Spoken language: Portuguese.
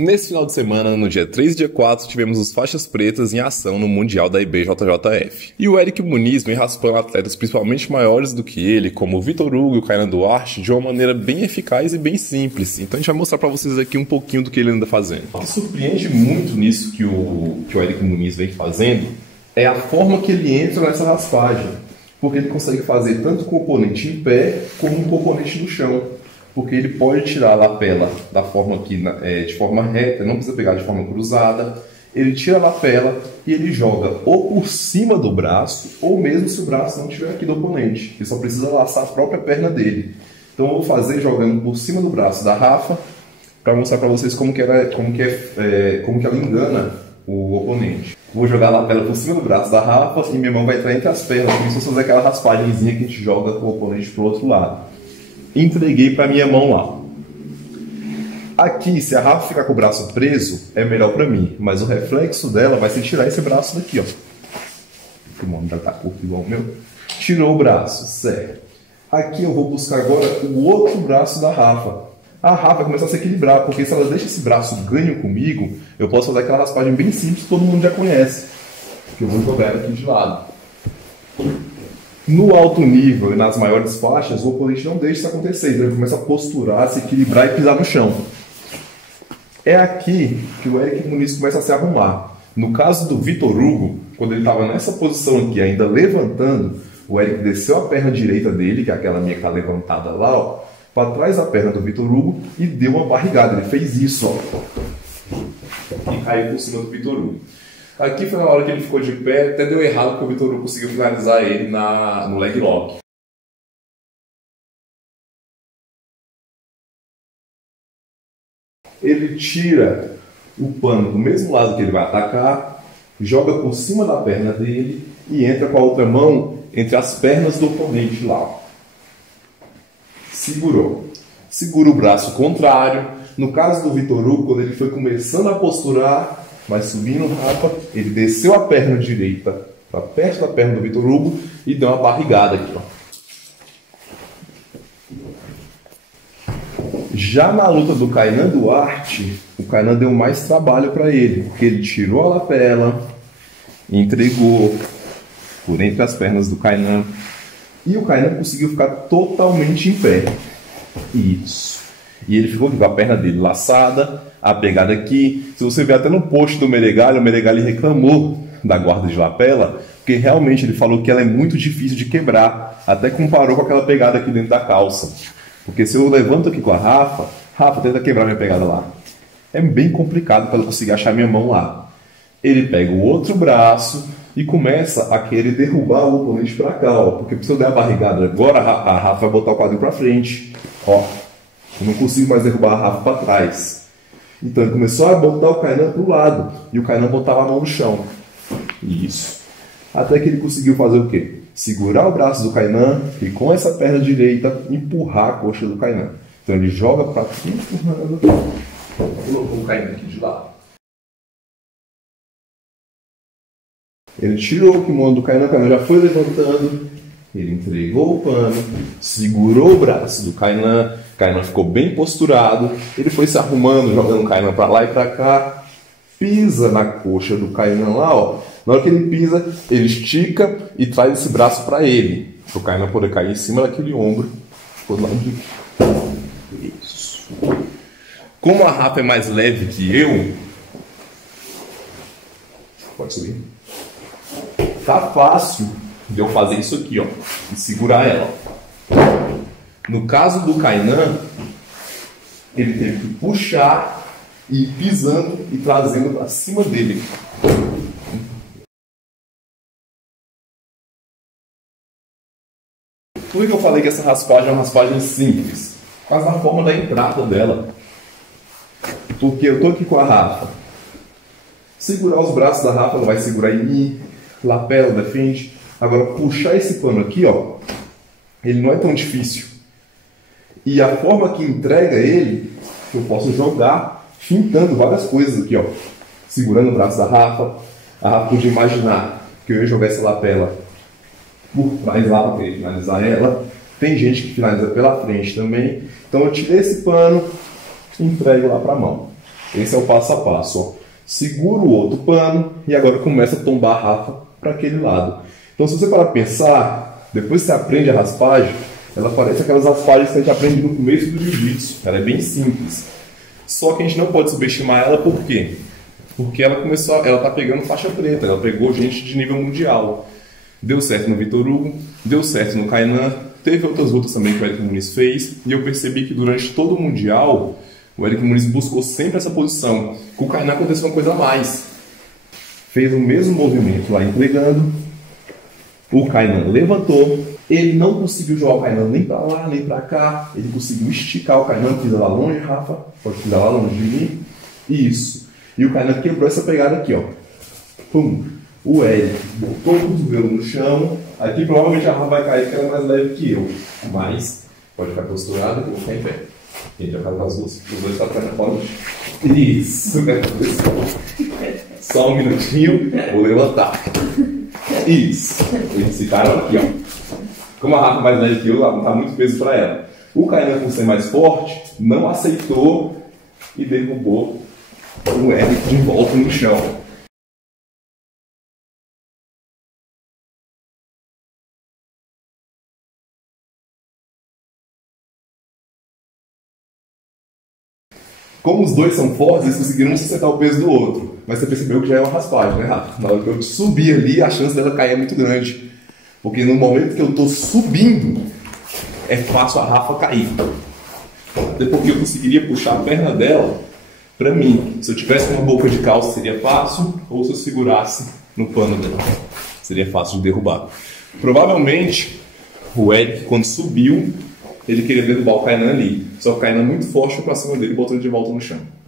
Nesse final de semana, no dia 3 e dia 4, tivemos os faixas pretas em ação no Mundial da IBJJF. E o Eric Muniz vem raspando atletas principalmente maiores do que ele, como o Vitor Hugo e o Kainan Duarte, de uma maneira bem eficaz e bem simples. Então a gente vai mostrar pra vocês aqui um pouquinho do que ele anda fazendo. O que surpreende muito nisso que o Eric Muniz vem fazendo é a forma que ele entra nessa raspagem. Porque ele consegue fazer tanto com o oponente em pé, como um oponente no chão. Porque ele pode tirar a lapela da forma aqui, de forma reta, não precisa pegar de forma cruzada. Ele tira a lapela e ele joga ou por cima do braço, ou mesmo se o braço não estiver aqui do oponente. Ele só precisa laçar a própria perna dele. Então eu vou fazer jogando por cima do braço da Rafa, para mostrar para vocês como que ela engana o oponente. Vou jogar a lapela por cima do braço da Rafa e minha mão vai entrar entre as pernas, como se fosse fazer aquela raspagemzinha que a gente joga com o oponente pro outro lado. Entreguei para minha mão lá. Aqui, se a Rafa ficar com o braço preso, é melhor para mim, mas o reflexo dela vai ser tirar esse braço daqui, ó. O mano já tá curto igual o meu. Tirou o braço, certo. Aqui eu vou buscar agora o outro braço da Rafa. A Rafa vai começar a se equilibrar, porque se ela deixa esse braço ganho comigo, eu posso fazer aquela raspagem bem simples que todo mundo já conhece. Que eu vou jogar ela aqui de lado. No alto nível e nas maiores faixas, o oponente não deixa isso acontecer. Então ele começa a posturar, se equilibrar e pisar no chão. É aqui que o Eric Muniz começa a se arrumar. No caso do Vitor Hugo, quando ele estava nessa posição aqui, ainda levantando, o Eric desceu a perna direita dele, que é aquela minha que está levantada lá, ó, para trás da perna do Vitor Hugo e deu uma barrigada. Ele fez isso, ó, e caiu por cima do Vitor Hugo. Aqui foi na hora que ele ficou de pé, até deu errado porque o Vitor Hugo conseguiu finalizar ele no leg lock. Ele tira o pano do mesmo lado que ele vai atacar, joga por cima da perna dele e entra com a outra mão entre as pernas do oponente lá. Segurou. Segura o braço contrário. No caso do Vitor Hugo, quando ele foi começando a posturar, vai subindo o Rafa, ele desceu a perna direita para perto da perna do Vitor Hugo e deu uma barrigada aqui, ó. Já na luta do Kainan Duarte, o Kainan deu mais trabalho para ele, porque ele tirou a lapela, entregou por entre as pernas do Kainan e o Kainan conseguiu ficar totalmente em pé. Isso. E ele ficou com a perna dele laçada, a pegada aqui. Se você ver até no post do Meregali, o Meregali reclamou da guarda de lapela, porque realmente ele falou que ela é muito difícil de quebrar. Até comparou com aquela pegada aqui dentro da calça. Porque se eu levanto aqui com a Rafa, Rafa tenta quebrar minha pegada lá. É bem complicado para ela conseguir achar minha mão lá. Ele pega o outro braço e começa a querer derrubar o oponente para cá, ó. Porque se eu der a barrigada agora, a Rafa vai botar o quadril para frente. Ó, eu não consigo mais derrubar a Rafa para trás. Então ele começou a botar o Kainan para o lado e o Kainan botava a mão no chão. Isso. Até que ele conseguiu fazer o quê? Segurar o braço do Kainan e com essa perna direita empurrar a coxa do Kainan. Então ele joga para cima, empurrando. Colocou o Kainan aqui de lado. Ele tirou o kimono do Kainan, o Kainan já foi levantando. Ele entregou o pano, segurou o braço do Kainan. O Kainan ficou bem posturado. Ele foi se arrumando, jogando o Kainan para lá e para cá. Pisa na coxa do Kainan lá, ó. Na hora que ele pisa, ele estica e traz esse braço para ele, para o Kainan poder cair em cima daquele ombro. Ficou do lado de... Isso. Como a Rafa é mais leve que eu, pode subir. Tá fácil de eu fazer isso aqui, ó, e segurar ela. No caso do Kainan, ele teve que puxar e ir pisando e trazendo para cima dele. Por que eu falei que essa raspagem é uma raspagem simples? Por causa da forma da entrada dela. Porque eu tô aqui com a Rafa. Segurar os braços da Rafa, ela vai segurar em mim. Lapela, defende. Agora, puxar esse pano aqui, ó, ele não é tão difícil. E a forma que entrega ele, eu posso jogar fintando várias coisas aqui, ó. Segurando o braço da Rafa. A Rafa podia imaginar que eu ia jogar essa lapela por trás lá para finalizar ela. Tem gente que finaliza pela frente também. Então eu tirei esse pano e entrego lá para a mão. Esse é o passo a passo, ó. Segura o outro pano e agora começa a tombar a Rafa para aquele lado. Então, se você parar para pensar, depois que você aprende a raspagem, ela parece aquelas raspagens que a gente aprende no começo do jiu-jitsu. Ela é bem simples. Só que a gente não pode subestimar ela, por quê? Porque ela tá pegando faixa preta, ela pegou gente de nível mundial. Deu certo no Vitor Hugo, deu certo no Kainan, teve outras lutas também que o Eric Muniz fez, e eu percebi que durante todo o Mundial, o Eric Muniz buscou sempre essa posição. Com o Kainan aconteceu uma coisa a mais. Fez o mesmo movimento lá entregando, o Kainan levantou, ele não conseguiu jogar o Kainan nem para lá, nem para cá, ele conseguiu esticar o Kainan, pisa lá longe, Rafa, pode pisar lá longe de mim, isso. E o Kainan quebrou essa pegada aqui, ó. Pum. O Eric botou o cotovelo no chão. Aqui provavelmente a Rafa vai cair porque ela é mais leve que eu. Mas pode ficar posturada que eu vou ficar em pé. A gente vai ficar com os dois pra trás na ponta. Isso. Só um minutinho. Vou levantar. Isso. Eles ficaram aqui, ó. Como a Rafa é mais leve que eu, não tá muito peso para ela. O Kainan, por ser mais forte, não aceitou e derrubou o Eric de volta no chão. Como os dois são fortes, eles conseguiram acertar o peso do outro. Mas você percebeu que já é uma raspagem, né, Rafa? Na hora que eu subir ali, a chance dela cair é muito grande. Porque no momento que eu tô subindo, é fácil a Rafa cair. Até porque eu conseguiria puxar a perna dela pra mim. Se eu tivesse uma boca de calça, seria fácil. Ou se eu segurasse no pano dela, seria fácil de derrubar. Provavelmente, o Eric, quando subiu, ele queria derrubar o Kainan ali. Só que o Kainan muito forte foi pra cima dele e botou ele de volta no chão.